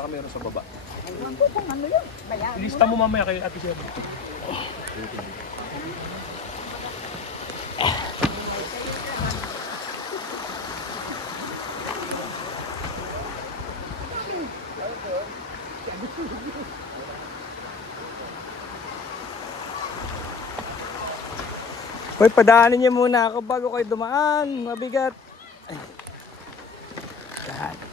Baka meron sa baba. Aywan ko kung ano yun. Bayaan mo Ilista na. mo mamaya kay Ate Sheba. Hoy, padaanin niyo muna ako bago kayo dumaan. Mabigat. Yan.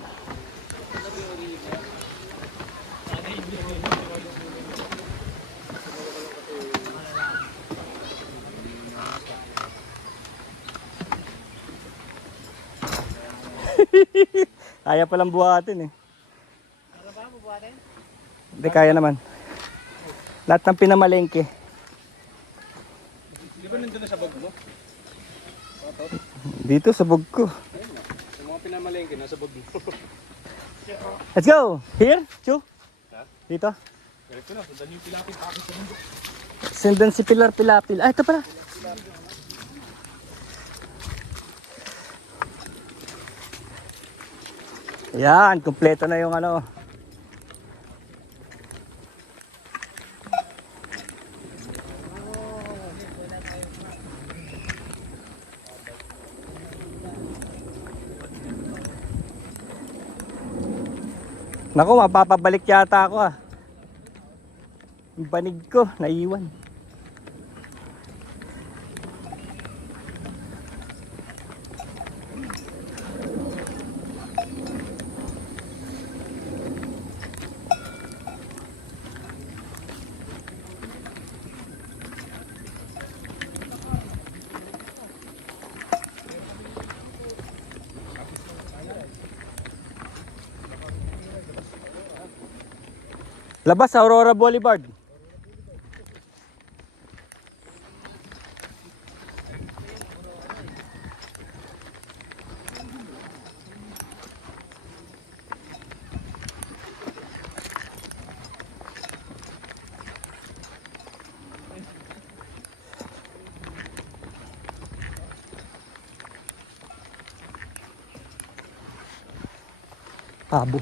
Kaya palang buhatin eh. Ano ba, bubuhatin? Hindi, kaya naman. Lahat ng pinamalengke. Di ba nandun na sa bag mo? Dito sa bug ko. Ayun nga. Yung mga pinamalengke nasa bag mo. Let's go! Here, Chu? Ha? Dito? Ganito na, sundan yung pilapin pakit sa mundo. Sendan si Pilar Pilapil. Ah, ito pala. Yan, kumpleto na yung ano. Naku, mapapabalik yata ako ah. Yung banig ko, naiwan. Labas sa Aurora Boulevard. Pabo.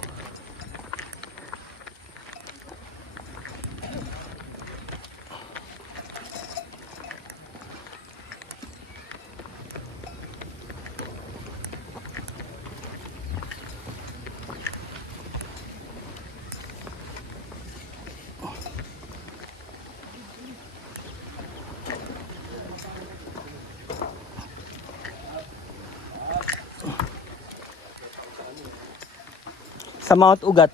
Sa Mount Ugat.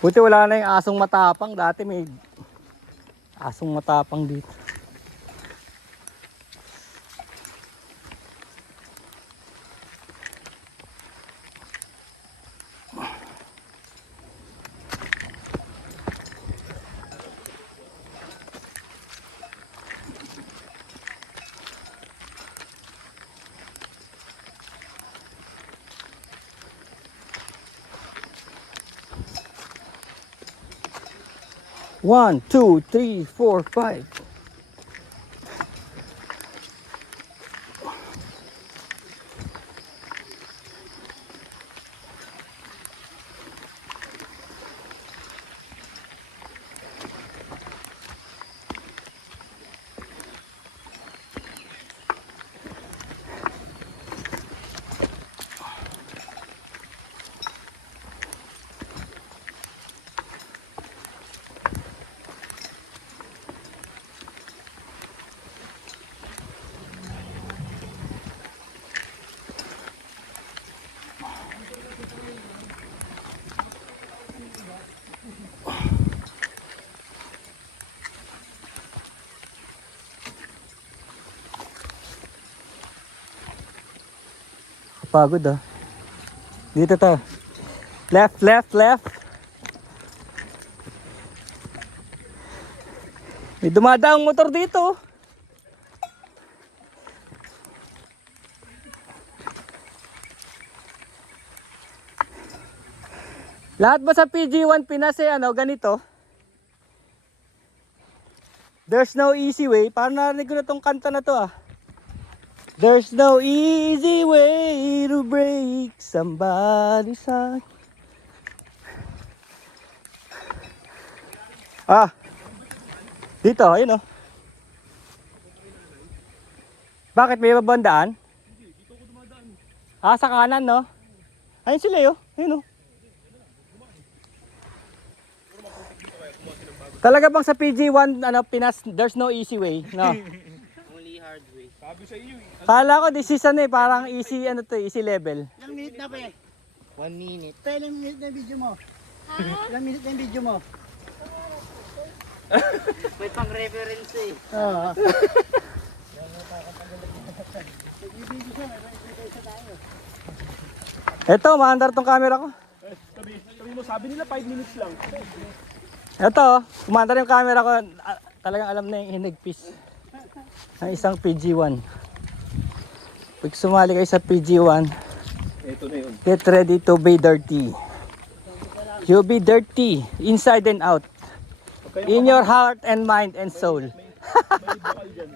Buti wala na yung asong matapang. Dati may asong matapang dito. One, two, three, four, five. Pagod ah. Dito to. Left, left, left. May dumadaang motor dito. Lahat ba sa PG1 Pinas eh ano ganito? There's no easy way. Parang narinig ko na tong kanta na to ah. There's no easy way to break somebody's heart. Ah. Dito, ayun oh. Bakit may babandaan? Ah, sa kanan no? Ayun sila oh. Ayun oh. Talaga bang sa PG1 ano Pinas there's no easy way, no? Only hard way. Sabi sa iyo eh. Kala ko this is ano eh, parang easy ano to, easy level. Ilang minute na ba eh? 1 minute. Pa, ilang minute na yung video mo? Ilang minute na yung video mo? May pang reference eh. Oo. Eto, maandar tong camera ko. Sabi mo, sabi nila 5 minutes lang. Eto, kumandar yung camera ko. Talagang alam na yung hinagpis ng isang PG1. Pag sumali kayo sa PG1, Ito na yun. get ready to be dirty. You'll be dirty, inside and out. In your heart and mind and soul. May bukal dyan.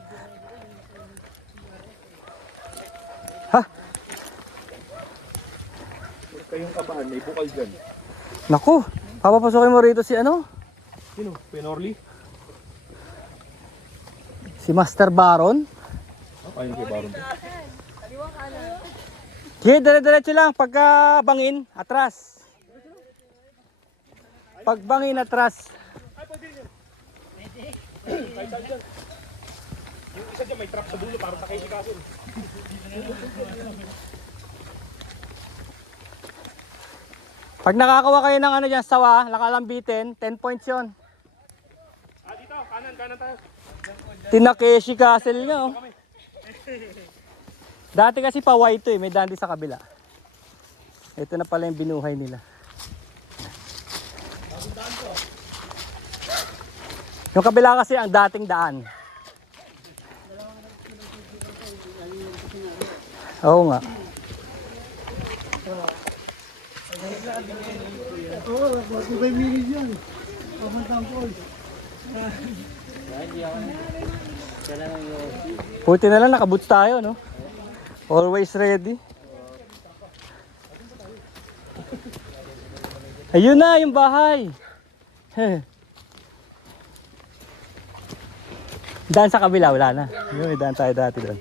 Ha? Huwag kayong kabahan, may bukal dyan. Naku, papapasokin mo rito si ano? Sino? Penorly? Si Master Baron. Ayun kay Baron. Okay, dire-diretso lang. Pagka bangin, atras. Pag bangin, atras. Kahit saan dyan. Yung isa dyan may trap sa dulo para sakay si Kason. Pag nakakawa kayo ng ano dyan, sawa, nakalambitin, 10 points yun. Ah, dito. Kanan tayo. Tinakeshi Castle nyo. Dati kasi paway ito eh, may dandi sa kabila. Ito na pala yung binuhay nila. Yung kabila kasi ang dating daan. Oo nga. Oo, 45 minutes yan. Pamantang po. Puti na lang, nakaboots tayo, no? Always ready. Ayun na, yung bahay. Daan sa kabila, wala na. Yun, may daan tayo dati doon.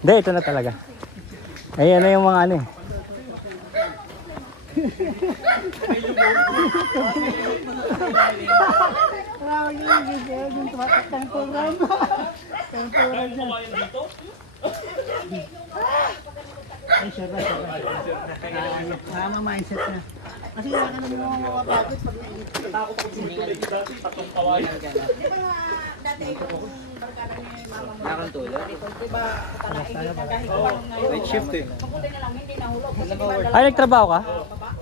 Hindi, ito na talaga. Ayan na yung mga ano eh. Parang yung video, yung tumatakang program. Kaya mo kumain dito? Ay, siya ba? Tama mindset na. Kasi wala ka naman mga mapapagod pag nainit. Takot ako sumituloy ko dati. Tatlong kawayan. Di ba nga dati yung barkada ni mama mo? Nakang tulad. Di ba talaigit na dahil ko lang ngayon. Night shift eh. Mabuti na lang, hindi nahulog. Kasi di ba Ay, nagtrabaho ka?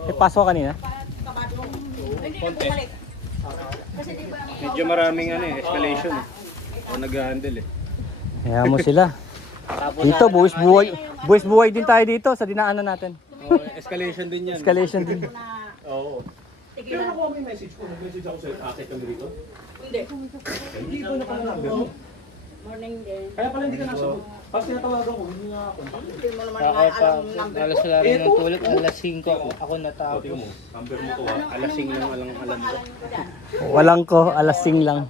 May pasok kanina? kabadong. Hindi na bumalik. Kasi di ba Medyo maraming ano eh, escalation eh. Ako nag-handle eh. Kaya mo sila. Dito, buwis buhay din tayo dito sa dinaanan natin. Oh, escalation din yan. Escalation din. na Oo. tigilan? Nakuha mo yung message ko. Nag-message ako sa'yo. Akit kami dito. Hindi. Hindi ko na pala number mo. Morning din. Kaya pala hindi ka nasagot. Pag tinatawagan ko, hindi nga ako. Hindi mo naman nga alam yung number Alas ko. wala rin ng tulog. Alas 5 ako Oh, natapos. tingnan mo. Number mo to ah. Alasing lang alam ko. Walang ko, alasing lang.